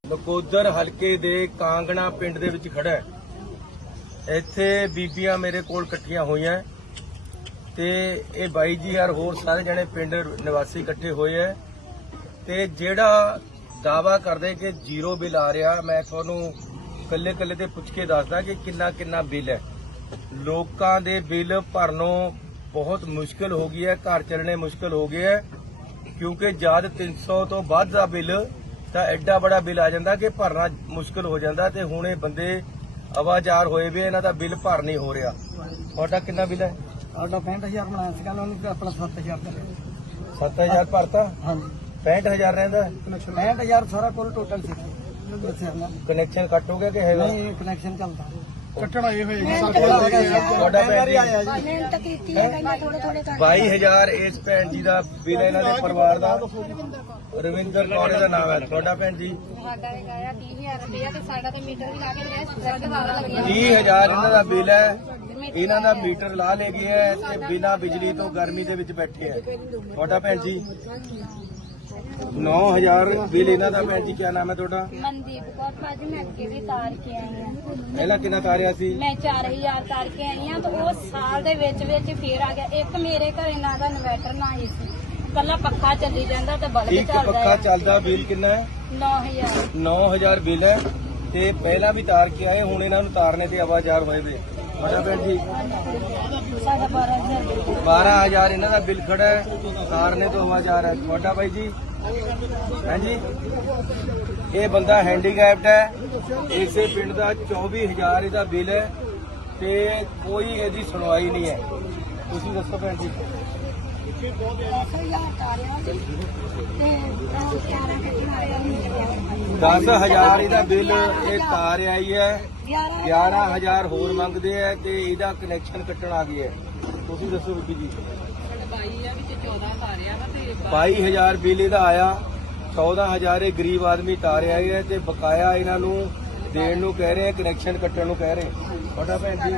ਨਕੋਦਰ ਹਲਕੇ ਦੇ ਕਾਂਗਣਾ ਪਿੰਡ ਦੇ ਵਿੱਚ ਖੜਾ ਹੈ। ਇੱਥੇ ਬੀਬੀਆਂ ਮੇਰੇ ਕੋਲ ਇਕੱਠੀਆਂ ਹੋਈਆਂ ਤੇ ਇਹ ਬਾਈ ਜੀ ਯਾਰ ਹੋਰ ਸਾਰੇ ਜਣੇ ਪਿੰਡ ਨਿਵਾਸੀ ਇਕੱਠੇ ਹੋਏ ਐ ਤੇ ਜਿਹੜਾ ਦਾਵਾ ਕਰਦੇ ਕਿ ਜ਼ੀਰੋ ਬਿੱਲ ਆ ਰਿਹਾ, ਮੈਂ ਤੁਹਾਨੂੰ ਕੱਲੇ ਕੱਲੇ ਤੇ ਪੁੱਛ ਕੇ ਦੱਸਦਾ ਕਿ ਕਿੰਨਾ ਬਿੱਲ ਹੈ। ਲੋਕਾਂ ਦੇ ਬਿੱਲ ਭਰਨੋਂ ਬਹੁਤ ਮੁਸ਼ਕਲ ਹੋ ਗਈ ਹੈ, ਘਰ ਚੱਲਣੇ ਮੁਸ਼ਕਲ ਹੋ ਗਏ ਹੈ ਕਿਉਂਕਿ ਜਦ 300 ਤੋਂ ਵੱਧ ਦਾ ਬਿੱਲ ਤਾਂ ਐਡਾ ਬੜਾ ਬਿੱਲ ਆ ਜਾਂਦਾ ਕਿ ਭਰਨਾ ਮੁਸ਼ਕਲ ਹੋ ਜਾਂਦਾ ਤੇ ਹੁਣ ਇਹ ਬੰਦੇ ਆਵਾਜ਼ਾਰ ਹੋਏ ਵੀ ਇਹਨਾਂ ਦਾ ਬਿੱਲ ਭਰ ਨਹੀਂ ਹੋ ਰਿਹਾ। ਤੁਹਾਡਾ ਕਿੰਨਾ ਬਿੱਲ ਹੈ? ਸਾਡਾ 65000 ਬਣਾਇਆ ਸੀਗਾ ਉਹਨੂੰ ਤੇ ਆਪਣਾ 7000 ਕਰਿਆ। 7000 ਭਰਤਾ? ਹਾਂਜੀ 65000 ਰਹਿੰਦਾ? 65000 ਸਾਰਾ ਕੁੱਲ ਟੋਟਲ ਸੀ। ਕਨੈਕਸ਼ਨ ਕੱਟ ਹੋ ਗਿਆ ਕਿ ਹੈਗਾ? ਨਹੀਂ ਕਨੈਕਸ਼ਨ ਚੱਲਦਾ ਕੱਟਣਾ ਇਹ ਹੋਏਗਾ। ਤੁਹਾਡਾ ਭੈਣ ਜੀ ਮਿਹਨਤ ਕੀਤੀ ਹੈ ਕਹਿੰਦਾ ਥੋੜੇ 22000 ਇਸ ਭੈਣ ਜੀ ਦਾ ਬਿੱਲ ਹੈ ਇਹਨਾਂ ਦੇ ਪਰਿਵਾਰ ਦਾ। ਰਵਿੰਦਰ ਕੌਰ ਦਾ ਨਾਮ ਹੈ। ਤੁਹਾਡਾ ਭੈਣ ਜੀ? ਸਾਡਾ ਹੈਗਾ 30000 ਰੁਪਇਆ ਤੇ ਸਾਡਾ ਤੇ ਮੀਟਰ ਵੀ ਲਾ ਕੇ ਲਿਆ ਸਪੈਸ਼ਲ ਵਾਲਾ ਲੱਗਿਆ 30000 ਇਹਨਾਂ ਦਾ ਬਿੱਲ ਹੈ। ਇਹਨਾਂ ਦਾ ਮੀਟਰ ਲਾ ਲੇ ਗਿਆ ਹੈ ਤੇ ਬਿਨਾਂ ਬਿਜਲੀ ਤੋਂ ਗਰਮੀ ਦੇ ਵਿੱਚ ਬੈਠੇ ਹੈ। ਤੁਹਾਡਾ ਭੈਣ ਜੀ? 9000 ਬਿੱਲ ਇਹਨਾਂ ਦਾ। ਭੈਣ ਜੀ ਕੀ ਨਾਮ ਹੈ ਤੁਹਾਡਾ? ਮਨਦੀਪ ਕੌਰ। ਭਾਜੀ ਮੈਂ ਅੱਗੇ ਵੀ ਤਾਰ ਕੇ ਆਈ ਹਾਂ। ਪਹਿਲਾਂ ਕਿੰਨਾ ਤਾਰਿਆ ਸੀ? ਮੈਂ 4000 ਤਾਰ ਕੇ ਆਈ ਹਾਂ ਤੇ ਉਹ ਸਾਲ ਦੇ ਵਿੱਚ ਫੇਰ ਆ ਗਿਆ। ਇੱਕ ਮੇਰੇ ਘਰੇ ਨਾ ਦਾ ਇਨਵਰਟਰ ਨਾ ਹੀ ਸੀ, ਕੱਲਾ ਪੱਖਾ ਚੱਲੀ ਜਾਂਦਾ ਤੇ ਬਲਬ ਇੱਕ ਚੱਲਦਾ ਪੱਖਾ ਚੱਲਦਾ। ਬਿੱਲ ਕਿੰਨਾ ਹੈ? 9000 ਬਿੱਲ ਹੈ ਤੇ ਪਹਿਲਾਂ ਵੀ ਤਾਰ ਕੇ ਆਏ, ਹੁਣ ਇਹਨਾਂ ਨੂੰ ਤਾਰਨੇ ਤੇ ਆਵਾਜ਼ਾਰ ਹੋਏ ਵੇ। ਤੁਹਾਡਾ ਭੈਣ ਜੀ? ਸਾਡਾ 12000 12000 ਇਹਨਾਂ ਦਾ ਬਿੱਲ ਖੜਾ ਹੈ, ਤਾਰਨੇ ਤੋਂ ਆਵਾਜ਼ਾਰ ਹੈ। ਤੁਹਾਡਾ ਬਾਈ ਜੀ? ਹਾਂਜੀ, ਇਹ ਬੰਦਾ ਹੈਂਡੀਕੈਪਡ ਹੈ। ਇਸੇ ਪਿੰਡ ਦਾ 24000 ਇਹਦਾ ਬਿੱਲ ਹੈ ਤੇ ਕੋਈ ਇਹਦੀ ਸੁਣਵਾਈ ਨਹੀਂ ਹੈ। ਤੁਸੀਂ ਦੱਸੋ ਭੈਣ ਜੀ? 10000 ਤਾਰਿਆ ਤੇ 10000 ਇਹਦਾ ਬਿੱਲ ਇਹ ਤਾਰ ਆਈ ਹੈ। 11000 ਹੋਰ ਮੰਗਦੇ ਆ ਤੇ ਇਹਦਾ ਕਨੈਕਸ਼ਨ ਕੱਟਣ ਆ ਗਿਆ। ਤੁਸੀਂ ਦੱਸੋ ਬੀਬੀ ਜੀ? 22000 ਬਿੱਲ ਇਹਦਾ ਆਇਆ, 14000 ਇਹ ਗਰੀਬ ਆਦਮੀ ਤਾਰਿਆ ਹੈ ਤੇ ਬਕਾਇਆ ਇਹਨਾਂ ਨੂੰ ਦੇਣ ਨੂੰ ਕਹਿ ਰਹੇ, ਕਨੈਕਸ਼ਨ ਕੱਟਣ ਨੂੰ ਕਹਿ ਰਹੇ। ਤੁਹਾਡਾ ਭੈਣ ਜੀ?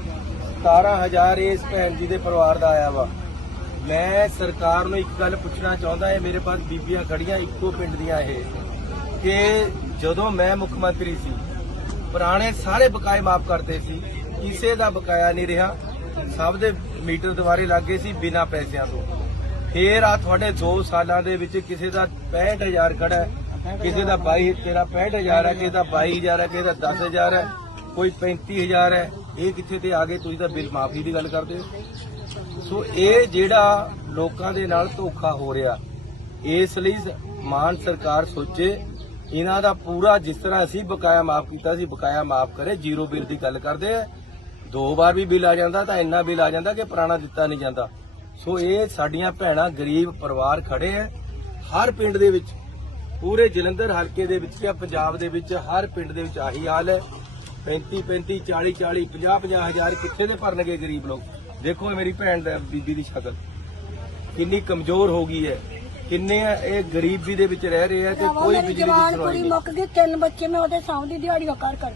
17000 ਇਸ ਭੈਣ ਜੀ ਦੇ ਪਰਿਵਾਰ ਦਾ ਆਇਆ ਵਾ। ਮੈਂ ਸਰਕਾਰ ਨੂੰ ਇੱਕ ਗੱਲ ਪੁੱਛਣਾ ਚਾਹੁੰਦਾ, ਇਹ ਮੇਰੇ ਪਾਸ ਬੀਬੀਆਂ ਖੜੀਆਂ ਇੱਕੋ ਪਿੰਡ ਦੀਆਂ ਇਹ, ਕਿ ਜਦੋਂ ਮੈਂ ਮੁੱਖ ਮੰਤਰੀ ਸੀ ਪੁਰਾਣੇ ਸਾਰੇ ਬਕਾਏ ਮਾਫ ਕਰਦੇ ਸੀ, ਕਿਸੇ ਦਾ ਬਕਾਇਆ ਨਹੀਂ ਰਿਹਾ, ਸਭ ਦੇ ਮੀਟਰ ਦੁਬਾਰੇ ਲੱਗੇ ਸੀ ਬਿਨਾਂ ਪੈਸਿਆਂ ਤੋਂ। ਫੇਰ ਆ ਤੁਹਾਡੇ 2 ਸਾਲਾਂ ਦੇ ਵਿੱਚ ਕਿਸੇ ਦਾ 65000 ਖੜਾ ਹੈ, ਕਿਸੇ ਦਾ 65000 ਹੈ, ਕਿਸੇ ਦਾ 22000 ਹੈ, ਕਿਸੇ ਦਾ 10000 ਹੈ, ਕੋਈ 35000 ਹੈ। ਇਹ ਕਿੱਥੇ ਤੇ ਆ ਗਏ? ਤੁਸੀਂ ਤਾਂ ਬਿੱਲ ਮਾਫੀ ਦੀ ਗੱਲ ਕਰਦੇ ਹੋ। ਸੋ ਇਹ ਜਿਹੜਾ ਲੋਕਾਂ ਦੇ ਨਾਲ ਧੋਖਾ ਹੋ ਰਿਹਾ, ਇਸ ਲਈ ਮਾਨ ਸਰਕਾਰ ਸੋਚੇ ਇਹਨਾਂ ਦਾ ਪੂਰਾ, ਜਿਸ ਤਰ੍ਹਾਂ ਅਸੀਂ ਬਕਾਇਆ ਮਾਫ ਕੀਤਾ ਸੀ ਬਕਾਇਆ ਮਾਫ ਕਰੇ। ਜ਼ੀਰੋ ਬਿੱਲ ਦੀ ਗੱਲ ਕਰਦੇ ਆ, 2 ਵਾਰ ਵੀ ਬਿੱਲ ਆ ਜਾਂਦਾ ਤਾਂ ਇੰਨਾ ਬਿੱਲ ਆ ਜਾਂਦਾ ਕਿ ਪੁਰਾਣਾ ਦਿੱਤਾ ਨਹੀਂ ਜਾਂਦਾ। ਸੋ ਇਹ ਸਾਡੀਆਂ ਭੈਣਾਂ ਗਰੀਬ ਪਰਿਵਾਰ ਖੜੇ ਆ ਹਰ ਪਿੰਡ ਦੇ ਵਿੱਚ, ਪੂਰੇ ਜਲੰਧਰ ਹਲਕੇ ਦੇ ਵਿੱਚ ਜਾਂ ਪੰਜਾਬ ਦੇ ਵਿੱਚ ਹਰ ਪਿੰਡ ਦੇ ਵਿੱਚ ਆਹੀ ਹਾਲ ਹੈ। 35 40 50 ਹਜ਼ਾਰ ਕਿੱਥੇ ਦੇ ਭਰਨਗੇ ਗਰੀਬ ਲੋਕ? ਦੇਖੋ ਮੇਰੀ ਭੈਣ ਦਾ ਬੀਬੀ ਦੀ ਸ਼ਕਲ ਕਿੰਨੀ ਕਮਜ਼ੋਰ ਹੋ ਗਈ ਹੈ, ਕਿੰਨੇ ਇਹ ਗਰੀਬੀ ਦੇ ਵਿੱਚ ਰਹਿ ਰਹੇ ਆ ਤੇ ਕੋਈ ਬਿਜਲੀ ਦੀ ਸੁਣਵਾਈ ਨਹੀਂ। ਮੁੱਕ ਗਈ, 3 ਬੱਚੇ ਮੈਂ ਉਹਦੇ ਸਾਹਮਣੇ ਦਿਹਾੜੀਆਂ ਕਰ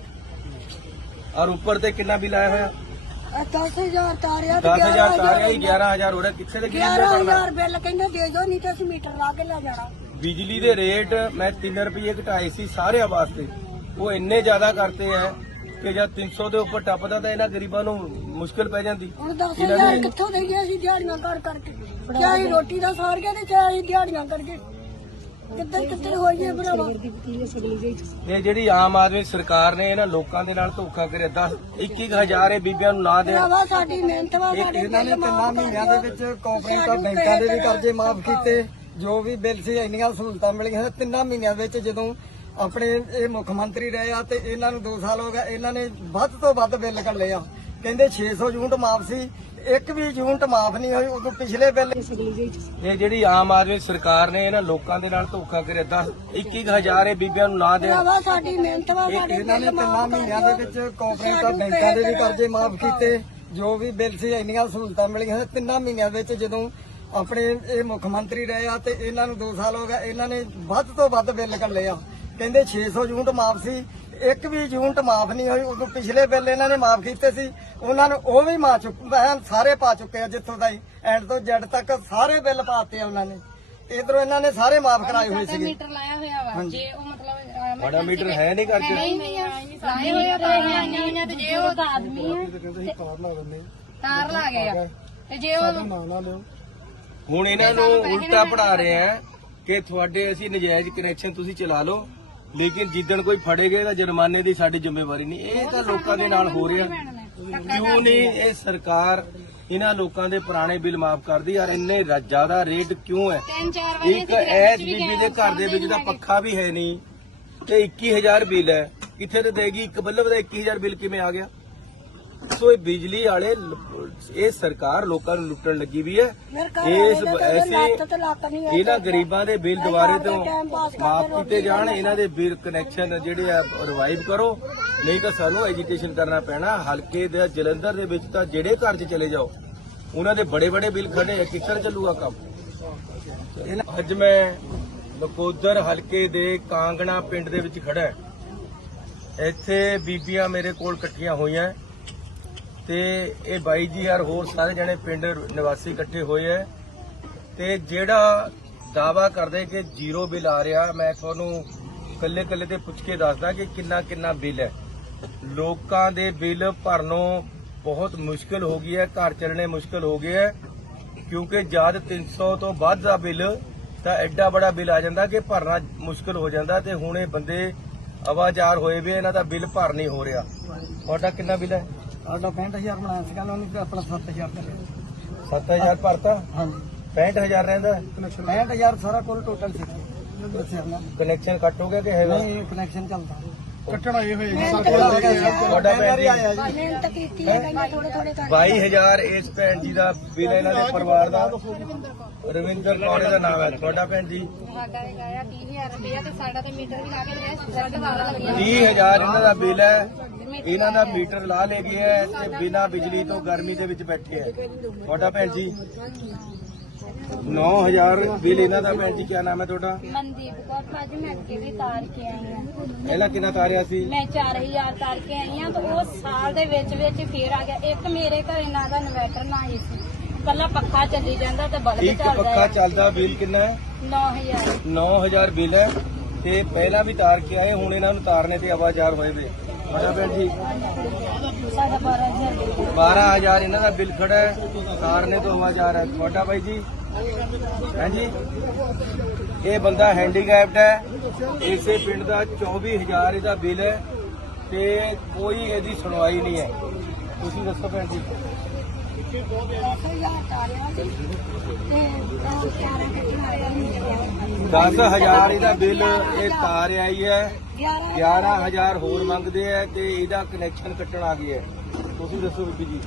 ਔਰ ਉੱਪਰ ਤੇ ਕਿੰਨਾ ਬਿੱਲ ਆਇਆ ਹੋਇਆ? 10000 ਤਾਰਿਆ 10000 ਤਾਰਿਆ ਹੀ 11000 ਹੋ ਰਿਹਾ। ਕਿੱਥੇ ਦੇ ਗਰੀਬ ਨੇ ਭਰਨਾ? 11000 ਬਿੱਲ ਕਹਿੰਦੇ ਦੇ ਦਿਓ ਨਹੀਂ ਤਾਂ ਅਸੀਂ ਮੀਟਰ ਲਾ ਕੇ ਲੈ ਜਾਣਾ। ਬਿਜਲੀ ਦੇ ਰੇਟ ਮੈਂ 3 ਰੁਪਏ ਘਟਾਏ ਸੀ ਸਾਰਿਆਂ ਵਾਸਤੇ, ਉਹ ਇੰਨੇ ਜ਼ਿਆਦਾ ਕਰਤੇ ਹੈ ਕਿ ਜਦ 300 ਦੇ ਉੱਪਰ ਟੱਪਦਾ ਤਾਂ ਇਹਨਾਂ ਗਰੀਬਾਂ ਨੂੰ ਮੁਸ਼ਕਲ ਪੈ ਜਾਂਦੀ। ਹੁਣ 10000 ਕਿੱਥੋਂ ਦੇਈਏ ਅਸੀਂ ਦਿਹਾੜੀਆਂ ਕਰਕੇ? ਚਾਹੇ ਰੋਟੀ ਦਾ ਸਾਰ ਕੇ ਤੇ ਚਾਹੇ ਦਿਹਾੜੀਆਂ ਕਰਕੇ, ਕਿੱਧਰ ਹੋਈਏ ਭਰਾਵਾ। ਇਹ ਜਿਹੜੀ ਆਮ ਆਦਮੀ ਸਰਕਾਰ ਨੇ ਇਹਨਾਂ ਲੋਕਾਂ ਦੇ ਨਾਲ ਧੋਖਾ ਕਰਿਆ। 21,000 ਇਹ ਬੀਬੀਆਂ ਨੂੰ ਨਾ ਦੇਣ। ਭਰਾਵਾ ਸਾਡੀ ਮਿਹਨਤ ਵਾ, ਸਾਡੇ ਇਹਨਾਂ ਨੇ 3 ਮਹੀਨਿਆਂ ਦੇ ਵਿੱਚ ਕੋਆਪਰੇਟਿਵ ਬੈਂਕਾਂ ਦੇ ਵੀ ਕਰਜ਼ੇ ਮਾਫ ਕੀਤੇ, ਜੋ ਵੀ ਬਿੱਲ ਸੀ ਇੰਨੀਆਂ ਸਹੂਲਤਾਂ ਮਿਲੀਆਂ 3 ਮਹੀਨਿਆਂ ਵਿੱਚ। ਜਦੋਂ ਆਪਣੇ ਇਹ ਮੁੱਖ ਮੰਤਰੀ ਰਹੇ ਆ ਤੇ ਇਹਨਾਂ ਨੂੰ 2 ਸਾਲ ਹੋ ਗਏ, ਇਹਨਾਂ ਨੇ ਵੱਧ ਤੋਂ ਵੱਧ ਬਿੱਲ ਕੱਢੇ ਆ। ਕਹਿੰਦੇ 600 ਯੂਨਿਟ ਮਾਫ ਸੀ, ਇੱਕ ਵੀ ਯੂਨਿਟ ਮਾਫ ਨਹੀਂ ਹੋਈ। ਉਦੋਂ ਪਿਛਲੇ ਬਿੱਲ ਇਹ ਜਿਹੜੀ ਆਮ ਆਦਮੀ ਸਰਕਾਰ ਨੇ ਇਹਨਾਂ ਲੋਕਾਂ ਦੇ ਨਾਲ ਧੋਖਾ ਕਰਿਆ। 21,000 ਇਹ ਬੀਬੀਆਂ ਨੂੰ ਨਾ ਦੇਣ। ਭਰਾਵਾ ਸਾਡੀ ਮਿਹਨਤ ਵਾ, ਸਾਡੇ ਇਹਨਾਂ ਨੇ 3 ਮਹੀਨਿਆਂ ਦੇ ਵਿੱਚ ਕੋਆਪਰੇਟਿਵ ਬੈਂਕਾਂ ਦੇ ਵੀ ਕਰਜ਼ੇ ਮਾਫ ਕੀਤੇ, ਜੋ ਵੀ ਬਿੱਲ ਸੀ ਇੰਨੀਆਂ ਸਹੂਲਤਾਂ ਮਿਲੀਆਂ 3 ਮਹੀਨਿਆਂ ਵਿੱਚ। ਜਦੋਂ ਆਪਣੇ ਇਹ ਮੁੱਖ ਮੰਤਰੀ ਰਹੇ ਆ ਤੇ ਇਹਨਾਂ ਨੂੰ 2 ਸਾਲ ਹੋ ਗਏ, ਇਹਨਾਂ ਨੇ ਵੱਧ ਤੋਂ ਵੱਧ ਬਿੱਲ ਕੱਢੇ ਆ। ਕਹਿੰਦੇ 600 ਯੂਨਿਟ ਮਾਫ ਸੀ, ਇੱਕ ਵੀ ਯੂਨਿਟ ਮਾਫ ਨਹੀਂ ਹੋਈ। ਉਦੋਂ ਪਿਛਲੇ ਬਿੱਲ ਇਹਨਾਂ ਨੇ ਮਾਫ ਕੀਤੇ ਸੀ, ਉਹਨਾਂ ਨੂੰ ਉਹ ਵੀ ਸਾਰੇ ਪਾ ਚੁੱਕੇ ਆ, ਜਿੱਥੋਂ ਤਾਈ ਐਂਡ ਤੋਂ ਜੈਡ ਤੱਕ ਸਾਰੇ ਬਿੱਲ ਪਾਤੇ ਆ ਉਹਨਾਂ ਨੇ। ਇਧਰੋਂ ਇਹਨਾਂ ਨੇ ਸਾਰੇ ਮਾਫ ਕਰਾਏ ਹੋਏ ਸੀਗੇ। ਮੀਟਰ ਲਾਇਆ ਹੋਇਆ ਵਾ, ਜੇ ਉਹ ਮਤਲਬ ਤੁਹਾਡਾ ਮੀਟਰ ਹੈ ਨਹੀਂ ਘਰ 'ਚ? ਲਾਏ ਹੋਏ ਆ ਤਾਂ ਤੇ ਜੇ ਉਹ ਆਦਮੀ ਆ ਤਾਰ ਲਾ ਗਏ ਆ ਤੇ ਜੇ ਉਹ ਹੁਣ ਇਹਨਾਂ ਨੂੰ ਉਲਟਾ ਪੜਾ ਰਹੇ ਆ ਕਿ ਤੁਹਾਡੇ ਅਸੀਂ ਨਜਾਇਜ਼ ਕਨੈਕਸ਼ਨ ਤੁਸੀਂ ਚਲਾ ਲਓ, ਲੇਕਿਨ ਜਿੱਦਣ ਕੋਈ ਫੜੇ ਗਏ ਤਾਂ ਜੁਰਮਾਨੇ ਦੀ ਸਾਡੀ ਜ਼ਿੰਮੇਵਾਰੀ ਨਹੀਂ। ਇਹ ਤਾਂ ਲੋਕਾਂ ਦੇ ਨਾਲ ਹੋ ਰਿਹਾ। ਕਿਉਂ ਨਹੀਂ ਇਹ ਸਰਕਾਰ ਇਹਨਾਂ ਲੋਕਾਂ ਦੇ ਪੁਰਾਣੇ ਬਿੱਲ ਮਾਫ ਕਰਦੀ? ਯਾਰ ਇੰਨੇ ਜ਼ਿਆਦਾ ਰੇਟ ਕਿਉਂ ਹੈ? 3-4 ਵਜੇ ਇੱਕ ਐਸ ਬੀਬੀ ਦੇ ਘਰ ਦੇ ਵਿੱਚ ਤਾਂ ਪੱਖਾ ਵੀ ਹੈ ਨਹੀਂ ਤੇ 21000 ਬਿੱਲ ਹੈ, ਕਿੱਥੇ ਤੇ ਦੇਗੀ? ਇੱਕ ਬੱਲਬ ਦਾ 21000 ਬਿੱਲ ਕਿਵੇਂ ਆ ਗਿਆ? ਸੋ ਇਹ ਬਿਜਲੀ ਵਾਲੇ ਇਹ ਸਰਕਾਰ ਲੋਕਾਂ ਨੂੰ ਲੁੱਟਣ ਲੱਗੀ ਵੀ ਹੈ। ਇਹਨਾਂ ਗਰੀਬਾਂ ਦੇ ਬਿੱਲ ਦੁਬਾਰੇ ਤੋਂ ਮਾਫ ਕੀਤੇ ਜਾਣ, ਇਹਨਾਂ ਦੇ ਬਿੱਲ ਕਨੈਕਸ਼ਨ ਜਿਹੜੇ ਆ ਰਿਵਾਈਵ ਕਰੋ, ਨਹੀਂ ਤਾਂ ਸਾਨੂੰ ਐਜੀਟੇਸ਼ਨ ਕਰਨਾ ਪੈਣਾ। ਹਲਕੇ ਦੇ ਜਲੰਧਰ ਦੇ ਵਿੱਚ ਤਾਂ ਜਿਹੜੇ ਘਰ 'ਚ ਚਲੇ ਜਾਓ ਉਹਨਾਂ ਦੇ ਬੜੇ ਬੜੇ ਬਿੱਲ ਖੜੇ ਆ, ਕਿੱਥੇ ਚੱਲੂਗਾ ਕੰਮ? ਅੱਜ ਮੈਂ ਨਕੋਦਰ ਹਲਕੇ ਦੇ ਕਾਂਗਣਾ ਪਿੰਡ ਦੇ ਵਿੱਚ ਖੜਾ। ਇੱਥੇ ਬੀਬੀਆਂ ਮੇਰੇ ਕੋਲ ਇਕੱਠੀਆਂ ਹੋਈਆਂ ਤੇ ਇਹ ਬਾਈ ਜੀ ਯਾਰ ਹੋਰ ਸਾਰੇ ਜਣੇ ਪਿੰਡ ਨਿਵਾਸੀ ਇਕੱਠੇ ਹੋਏ ਐ ਤੇ ਜਿਹੜਾ ਦਾਵਾ ਕਰਦੇ ਕਿ ਜ਼ੀਰੋ ਬਿੱਲ ਆ ਰਿਹਾ, ਮੈਂ ਤੁਹਾਨੂੰ ਕੱਲੇ ਕੱਲੇ ਤੇ ਪੁੱਛ ਕੇ ਦੱਸਦਾ ਕਿ ਕਿੰਨਾ ਕਿੰਨਾ ਬਿੱਲ ਹੈ। ਲੋਕਾਂ ਦੇ ਬਿੱਲ ਭਰਨੋਂ ਬਹੁਤ ਮੁਸ਼ਕਲ ਹੋ ਗਈ ਹੈ, ਘਰ ਚੱਲਣੇ ਮੁਸ਼ਕਲ ਹੋ ਗਏ ਹੈ, ਕਿਉਂਕਿ ਜਦ 300 ਤੋਂ ਵੱਧ ਦਾ ਬਿੱਲ ਤਾਂ ਐਡਾ ਬੜਾ ਬਿੱਲ ਆ ਜਾਂਦਾ ਕਿ ਭਰਨਾ ਮੁਸ਼ਕਲ ਹੋ ਜਾਂਦਾ। ਤੇ ਹੁਣ ਇਹ ਬੰਦੇ ਆਵਾਜ਼ਾਰ ਹੋਏ ਵੀ ਇਹਨਾਂ ਦਾ ਬਿੱਲ ਭਰ ਨਹੀਂ ਹੋ ਰਿਹਾ। ਤੁਹਾਡਾ ਕਿੰਨਾ ਬਿੱਲ ਹੈ? ਸਾਡਾ 65000 ਬਣਾਇਆ ਸੀਗਾ ਉਹਨੇ ਤੇ ਆਪਣਾ 7000 ਕਰਿਆ। 7000 ਭਰਤਾ? ਹਾਂਜੀ 65000 ਰਹਿੰਦਾ? 65000 ਸਾਰਾ ਕੁੱਲ ਟੋਟਲ ਸੀ ਦੱਸਿਆ ਨਾ। ਕਨੈਕਸ਼ਨ ਕੱਟ ਹੋ ਗਿਆ ਕਿ ਹੈਗਾ? ਨਹੀਂ ਕਨੈਕਸ਼ਨ ਚੱਲਦਾ ਕੱਟਣਾ ਇਹ ਹੋਏਗਾ। ਤੁਹਾਡਾ ਭੈਣ ਜੀ ਮਿਹਨਤ ਕੀਤੀ ਹੈ ਕਹਿੰਦੇ ਥੋੜੇ ਥੋੜੇ 22000 ਇਸ ਭੈਣ ਜੀ ਦਾ ਬਿੱਲ ਹੈ, ਇਹਨਾਂ ਦੇ ਪਰਿਵਾਰ ਦਾ। ਰਵਿੰਦਰ ਕੌਰ ਦਾ ਨਾਮ ਹੈ। ਤੁਹਾਡਾ ਭੈਣ ਜੀ? ਸਾਡਾ ਹੈਗਾ 30000 ਰੁਪਇਆ ਤੇ ਸਾਡਾ ਤੇ ਮੀਟਰ ਵੀ ਲਾ ਕੇ ਲਿਆ, ਸਾਡਾ ਵਾਲਾ ਲੱਗਿਆ 30000 ਇਹਨਾਂ ਦਾ ਬਿੱਲ ਹੈ। ਇਹਨਾਂ ਦਾ ਮੀਟਰ ਲਾ ਲੇ ਗਿਆ ਹੈ ਤੇ ਬਿਨਾਂ ਬਿਜਲੀ ਤੋਂ ਗਰਮੀ ਦੇ ਵਿੱਚ ਬੈਠੇ ਹੈ। ਤੁਹਾਡਾ ਭੈਣ ਜੀ? 9000 ਬਿੱਲ ਇਹਨਾਂ ਦਾ। ਭੈਣ ਜੀ ਕੀ ਨਾਮ ਹੈ ਤੁਹਾਡਾ? ਮਨਦੀਪ ਕੌਰ। ਭਾਜੀ ਮੈਂ ਅੱਗੇ ਵੀ ਤਾਰ ਕੇ ਆਈ ਆ, ਪਹਿਲਾਂ ਕਿੰਨਾ ਤਾਰਿਆ ਸੀ? ਮੈਂ 4000 ਤਾਰ ਕੇ ਆਈ ਆ ਤੇ ਉਹ ਸਾਲ ਦੇ ਵਿੱਚ ਫੇਰ ਆ ਗਿਆ। ਇੱਕ ਮੇਰੇ ਘਰੇ ਨਾ ਦਾ ਇਨਵਰਟਰ ਨਾ ਹੀ ਸੀ, ਕੱਲਾ ਪੱਖਾ ਚੱਲੀ ਜਾਂਦਾ ਤੇ ਬਲਬ ਇੱਕ ਚੱਲਦਾ ਪੱਖਾ ਹੈ। ਚੱਲਦਾ। ਬਿੱਲ ਕਿੰਨਾ ਹੈ? 9000 9000 ਬਿੱਲ ਹੈ ਤੇ ਪਹਿਲਾਂ ਵੀ ਤਾਰ ਕੇ ਆਏ, ਹੁਣ ਇਹਨਾਂ ਨੂੰ ਤਾਰਨੇ ਤੇ ਆਵਾਜ਼ਾਰ ਹੋਏ ਵੇ। ਤੁਹਾਡਾ ਭੈਣ ਜੀ? ਸਾਡਾ 12000 12000 ਇਹਨਾਂ ਦਾ ਬਿੱਲ ਖੜਾ ਹੈ, ਤਾਰਨੇ ਤੋਂ ਆਵਾਜ਼ਾਰ ਹੈ। ਤੁਹਾਡਾ ਬਾਈ ਜੀ? ਹਾਂਜੀ, ਇਹ ਬੰਦਾ ਹੈਂਡੀਕੈਪਡ ਹੈ, ਇਸੇ ਪਿੰਡ ਦਾ 24000 ਇਹਦਾ ਬਿੱਲ ਹੈ ਤੇ ਕੋਈ ਇਹਦੀ ਸੁਣਵਾਈ ਨਹੀਂ ਹੈ। ਤੁਸੀਂ ਦੱਸੋ ਭੈਣ ਜੀ? 10000 ਇਹਦਾ ਬਿੱਲ ਇਹ ਤਾਰ ਆਈ ਹੈ, 11000 ਹੋਰ ਮੰਗਦੇ ਆ ਤੇ ਇਹਦਾ ਕਨੈਕਸ਼ਨ ਕੱਟਣ ਆ ਗਿਆ। ਤੁਸੀਂ ਦੱਸੋ ਬੀਬੀ ਜੀ?